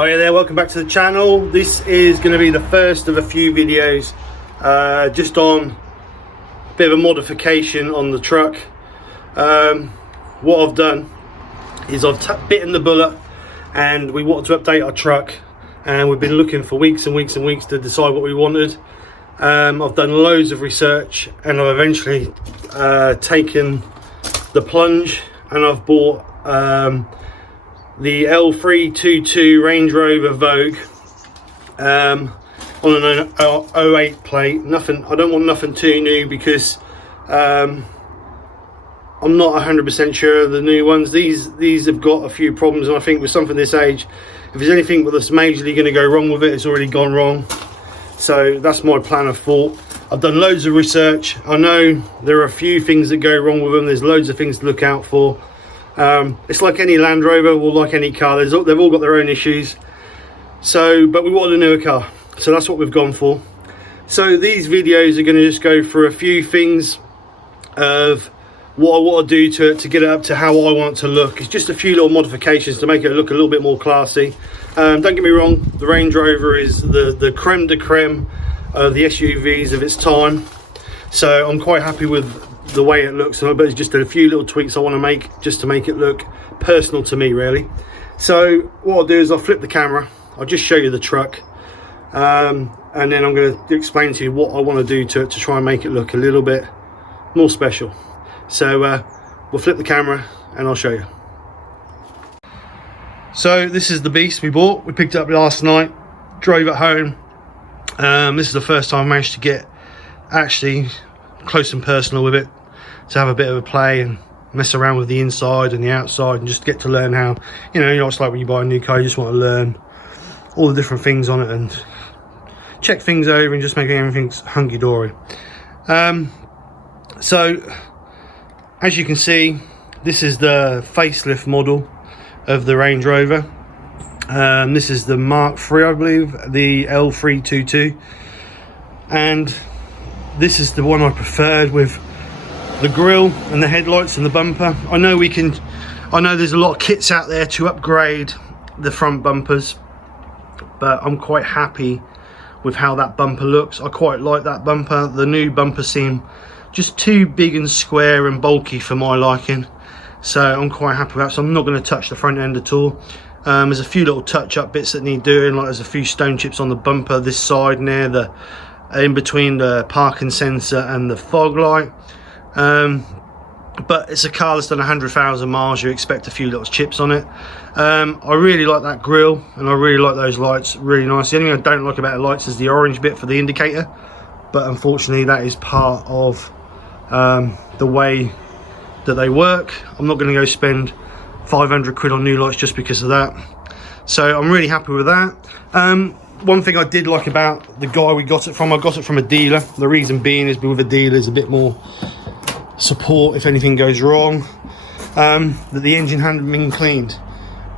Hi there, welcome back to the channel. This is going to be the first of a few videos just on a bit of a modification on the truck. What I've done is I've bitten the bullet and we wanted to update our truck, and we've been looking for weeks and weeks and weeks to decide what we wanted. I've done loads of research and I've eventually taken the plunge and I've bought the L322 Range Rover Vogue on an 08 plate. Nothing, I don't want nothing too new because I'm not 100% sure of the new ones. These have got a few problems, and I think with something this age, if there's anything that's majorly going to go wrong with it, it's already gone wrong. So that's my plan of thought. I've done loads of research. I know there are a few things that go wrong with them. There's loads of things to look out for. It's like any Land Rover or like any car. They've all got their own issues. So, but we wanted a newer car, so that's what we've gone for. So these videos are going to just go through a few things of what I want to do to get it up to how I want it to look. It's just a few little modifications to make it look a little bit more classy. Don't get me wrong, the Range Rover is the creme de creme of the SUVs of its time. So I'm quite happy with the way it looks, but it's just a few little tweaks I want to make just to make it look personal to me, really. So what I'll do is I'll flip the camera, I'll just show you the truck, and then I'm going to explain to you what I want to do to try and make it look a little bit more special. So we'll flip the camera and I'll show you. So this is the beast we bought. We picked it up last night, drove it home. This is the first time I managed to get actually close and personal with it, to have a bit of a play and mess around with the inside and the outside, and just get to learn how, you know it's like when you buy a new car, you just want to learn all the different things on it and check things over and just make everything hunky-dory. So as you can see, this is the facelift model of the Range Rover. This is the Mark III, I believe, the L322, and this is the one I preferred, with the grille and the headlights and the bumper. I know there's a lot of kits out there to upgrade the front bumpers, but I'm quite happy with how that bumper looks. I quite like that bumper. The new bumper seem just too big and square and bulky for my liking, so I'm quite happy with that. So I'm not going to touch the front end at all. There's a few little touch-up bits that need doing, like there's a few stone chips on the bumper this side near the in between the parking sensor and the fog light. But it's a car that's done 100,000 miles. You expect a few little chips on it. I really like that grille and I really like those lights, really nice. The only thing I don't like about the lights is the orange bit for the indicator, but unfortunately that is part of the way that they work. I'm not going to go spend 500 quid on new lights just because of that. So I'm really happy with that. One thing I did like about the guy we got it from, I got it from a dealer. The reason being is with a dealer is a bit more support if anything goes wrong. That the engine hadn't been cleaned.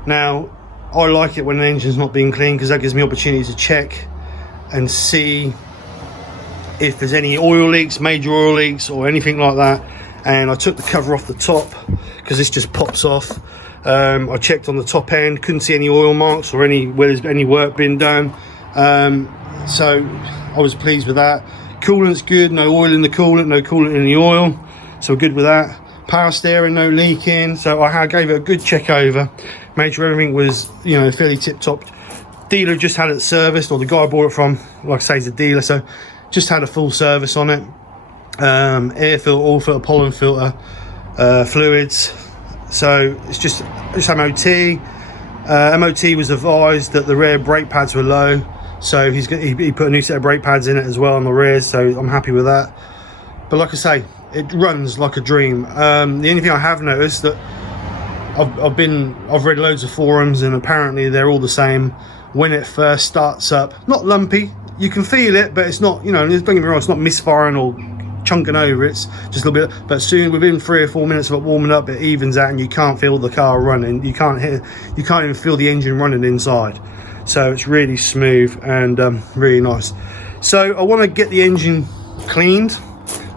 Now I like it when the engine's not being cleaned, because that gives me opportunity to check and see if there's any oil leaks, major oil leaks or anything like that. And I took the cover off the top because this just pops off. I checked on the top end, couldn't see any oil marks or where there's any work been done. So I was pleased with that. Coolant's good, no oil in the coolant, no coolant in the oil, so we're good with that. Power steering, no leaking. So I gave it a good check over, made sure everything was, fairly tip top. Dealer just had it serviced, or the guy I bought it from, like I say, is a dealer, so just had a full service on it. Air filter, oil filter, pollen filter, fluids. So it's just MOT. MOT was advised that the rear brake pads were low, so he put a new set of brake pads in it as well on the rears, so I'm happy with that. But like I say, it runs like a dream. The only thing I have noticed that I've read loads of forums, and apparently they're all the same. When it first starts up, not lumpy, you can feel it, but it's not, don't get me wrong, it's not misfiring or chunking over, it's just a little bit, but soon, within 3 or 4 minutes of it warming up, it evens out and you can't feel the car running. You can't even feel the engine running inside. So it's really smooth and really nice. So I want to get the engine cleaned,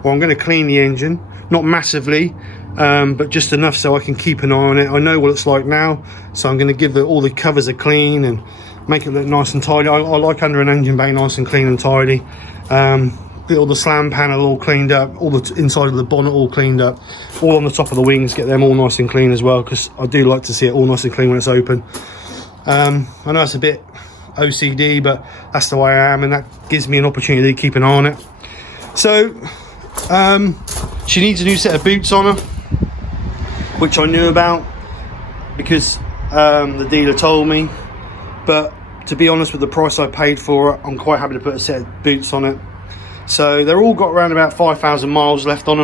or I'm going to clean the engine, not massively, but just enough so I can keep an eye on it. I know what it's like now, so I'm going to give all the covers a clean and make it look nice and tidy. I like under an engine bay nice and clean and tidy. Get all the slam panel all cleaned up, all the inside of the bonnet all cleaned up, all on the top of the wings, get them all nice and clean as well, because I do like to see it all nice and clean when it's open. I know it's a bit OCD, but that's the way I am, and that gives me an opportunity to keep an eye on it. So she needs a new set of boots on her, which I knew about because the dealer told me, but to be honest, with the price I paid for it, I'm quite happy to put a set of boots on it. So they're all got around about 5,000 miles left on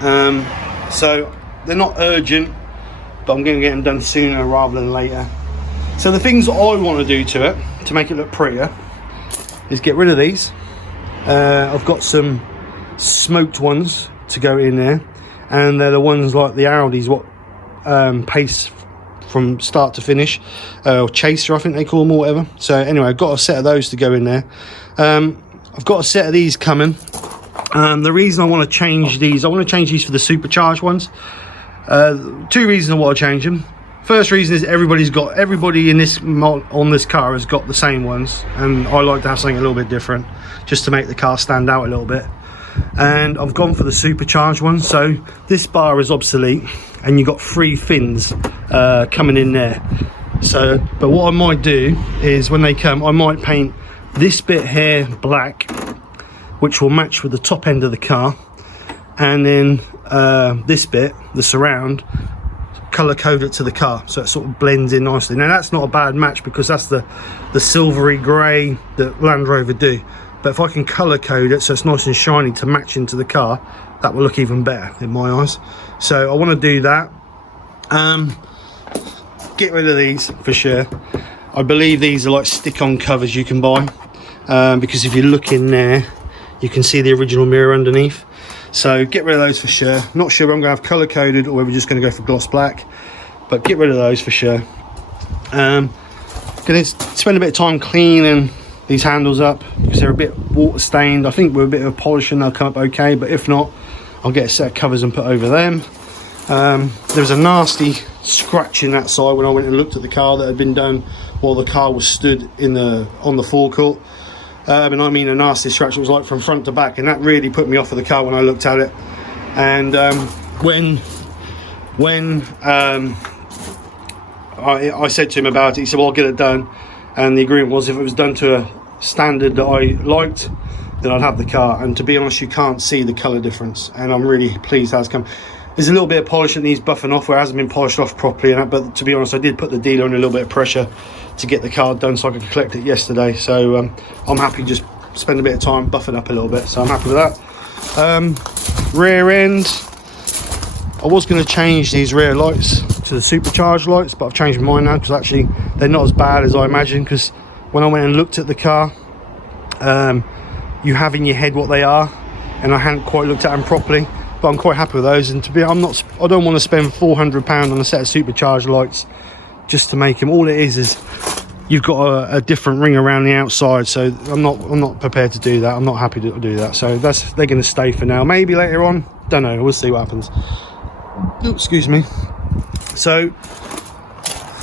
them, so they're not urgent, but I'm going to get them done sooner rather than later. So the things that I want to do to it to make it look prettier is get rid of these. I've got some smoked ones to go in there, and they're the ones like the Audis, what pace from start to finish, or chaser I think they call them, or whatever. So anyway, I've got a set of those to go in there. I've got a set of these coming. The reason I want to change these, I want to change these for the supercharged ones. Two reasons I want to change them. First reason is everybody in this on this car has got the same ones, and I like to have something a little bit different just to make the car stand out a little bit. And I've gone for the supercharged one. So this bar is obsolete, and you've got 3 fins coming in there. So, but what I might do is when they come, I might paint this bit here black, which will match with the top end of the car, and then this bit, the surround, colour code it to the car so it sort of blends in nicely. Now that's not a bad match because that's the silvery grey that Land Rover do, but if I can colour code it so it's nice and shiny to match into the car, that will look even better in my eyes. So I want to do that. Get rid of these for sure. I believe these are like stick-on covers you can buy, because if you look in there you can see the original mirror underneath. So get rid of those for sure. Not sure I'm going to have colour coded or whether we're just going to go for gloss black, but get rid of those for sure. Going to spend a bit of time cleaning these handles up because they're a bit water stained. I think with a bit of polishing they'll come up okay, but if not, I'll get a set of covers and put over them. There was a nasty scratch in that side when I went and looked at the car that had been done while the car was stood on the forecourt. And I mean a nasty scratch. It was like from front to back, and that really put me off of the car when I looked at it. And when I said to him about it, he said, well, I'll get it done. And the agreement was if it was done to a standard that I liked, then I'd have the car. And to be honest, you can't see the colour difference, and I'm really pleased how it's come. There's a little bit of polish that needs buffing off where it hasn't been polished off properly, but to be honest, I did put the dealer under a little bit of pressure to get the car done so I could collect it yesterday. So I'm happy to just spend a bit of time buffing up a little bit, so I'm happy with that. Rear end, I was going to change these rear lights to the supercharged lights, but I've changed my mind now because actually they're not as bad as I imagined, because when I went and looked at the car, you have in your head what they are, and I hadn't quite looked at them properly. But I'm quite happy with those, and I don't want to spend £400 on a set of supercharged lights just to make them. All it is you've got a different ring around the outside, so I'm not prepared to do that. I'm not happy to do that, so they're going to stay for now. Maybe later on, don't know, we'll see what happens. Oops, excuse me. So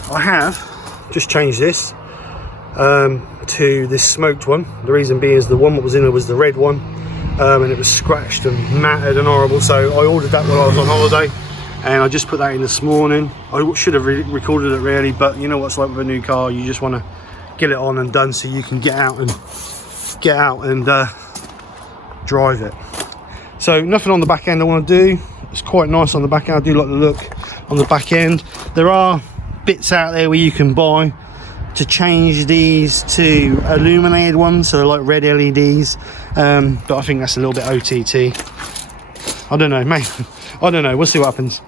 I have just changed this to this smoked one. The reason being is the one that was in there was the red one, and it was scratched and matted and horrible, so I ordered that while I was on holiday, and I just put that in this morning. I should have recorded it really, but you know what it's like with a new car, you just want to get it on and done so you can get out and drive it. So nothing on the back end I want to do. It's quite nice on the back end. I do like the look on the back end. There are bits out there where you can buy to change these to illuminated ones, so they're like red LEDs, but I think that's a little bit OTT. I don't know, mate. I don't know, we'll see what happens.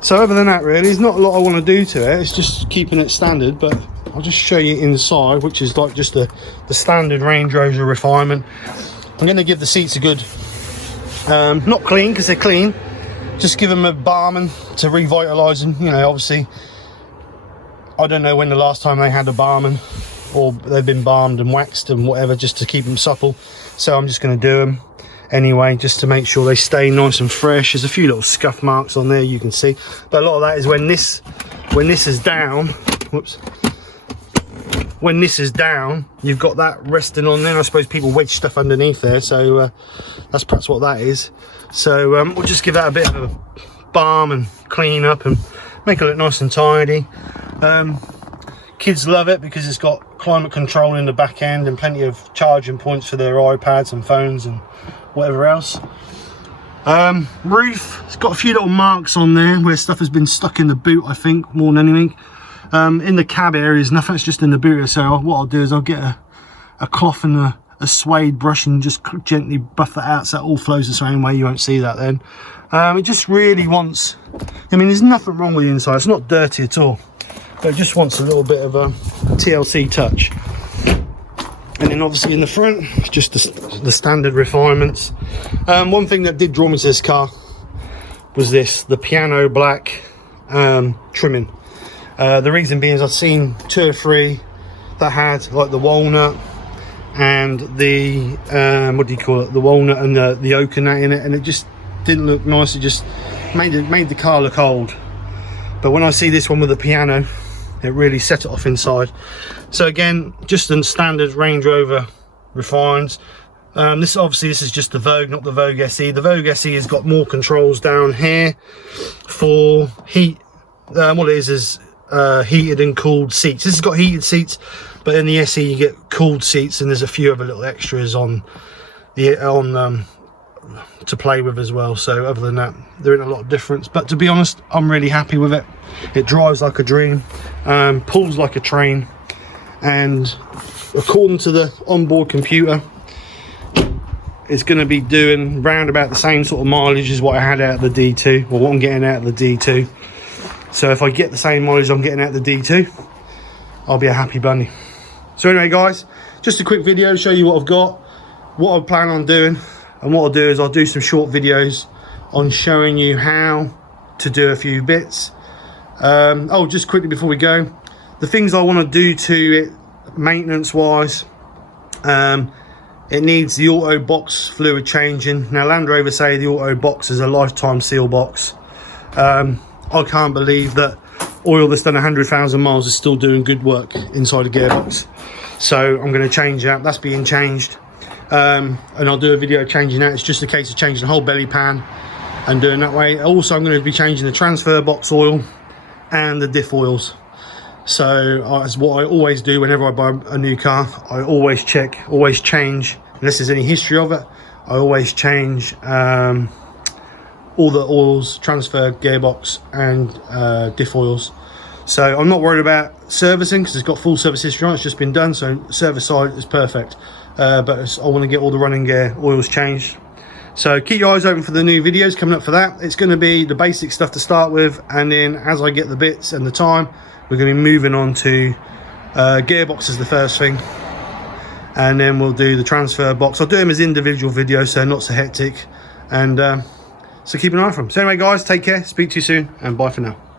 So other than that, really, there's not a lot I want to do to it. It's just keeping it standard, but I'll just show you inside, which is like just the standard Range Rover refinement. I'm going to give the seats a good, not clean because they're clean, just give them a balming to revitalise them. You know, obviously I don't know when the last time they had a balming, or they've been balmed and waxed and whatever, just to keep them supple. So I'm just going to do them anyway, just to make sure they stay nice and fresh. There's a few little scuff marks on there you can see, but a lot of that is when this is down. Whoops. when this is down, you've got that resting on there. I suppose people wedge stuff underneath there, so that's perhaps what that is. So we'll just give that a bit of a balm and clean up and make it look nice and tidy. Kids love it because it's got climate control in the back end and plenty of charging points for their iPads and phones and whatever else. Roof, it's got a few little marks on there where stuff has been stuck in the boot, I think, more than anything. In the cab areas, nothing's just in the boot. So what I'll do is I'll get a cloth and a suede brush and just gently buff that out so it all flows the same way. You won't see that then. It just really wants, I mean, there's nothing wrong with the inside. It's not dirty at all. But it just wants a little bit of a TLC touch. And then obviously in the front, just the standard refinements. One thing that did draw me to this car was the piano black trimming. The reason being is I've seen 2 or 3 that had like the walnut and the what do you call it, the walnut and the oak and that in it, and it just didn't look nice. It just made the car look old. But when I see this one with the piano, it really set it off inside. So again, just a standard Range Rover refines. This is just the Vogue, not the Vogue SE. The Vogue SE has got more controls down here for heat. What it is heated and cooled seats. This has got heated seats, but in the SE you get cooled seats, and there's a few other little extras on the to play with as well. So other than that, there ain't a lot of difference, but to be honest, I'm really happy with it. It drives like a dream, pulls like a train, and according to the onboard computer, it's going to be doing round about the same sort of mileage as what I had out of the D2, or what I'm getting out of the D2. So if I get the same mileage I'm getting out of the D2, I'll be a happy bunny. So anyway guys, just a quick video to show you what I've got, what I plan on doing. And what I'll do is I'll do some short videos on showing you how to do a few bits. Oh, just quickly before we go, the things I want to do to it maintenance wise, it needs the auto box fluid changing. Now Land Rover say the auto box is a lifetime seal box. I can't believe that oil that's done 100,000 miles is still doing good work inside a gearbox. So I'm going to change that. That's being changed. And I'll do a video changing that. It's just a case of changing the whole belly pan and doing that way. Also, I'm going to be changing the transfer box oil and the diff oils. So that's what I always do whenever I buy a new car. I always check, always change, unless there's any history of it, I always change all the oils, transfer, gearbox and diff oils. So I'm not worried about servicing because it's got full service history on it. It's just been done, so service side is perfect. But I want to get all the running gear oils changed. So keep your eyes open for the new videos coming up for that. It's going to be the basic stuff to start with, and then as I get the bits and the time, we're going to be moving on to gearbox as the first thing, and then we'll do the transfer box. I'll do them as individual videos, so not so hectic, and so keep an eye for them. So anyway guys, take care, speak to you soon, and bye for now.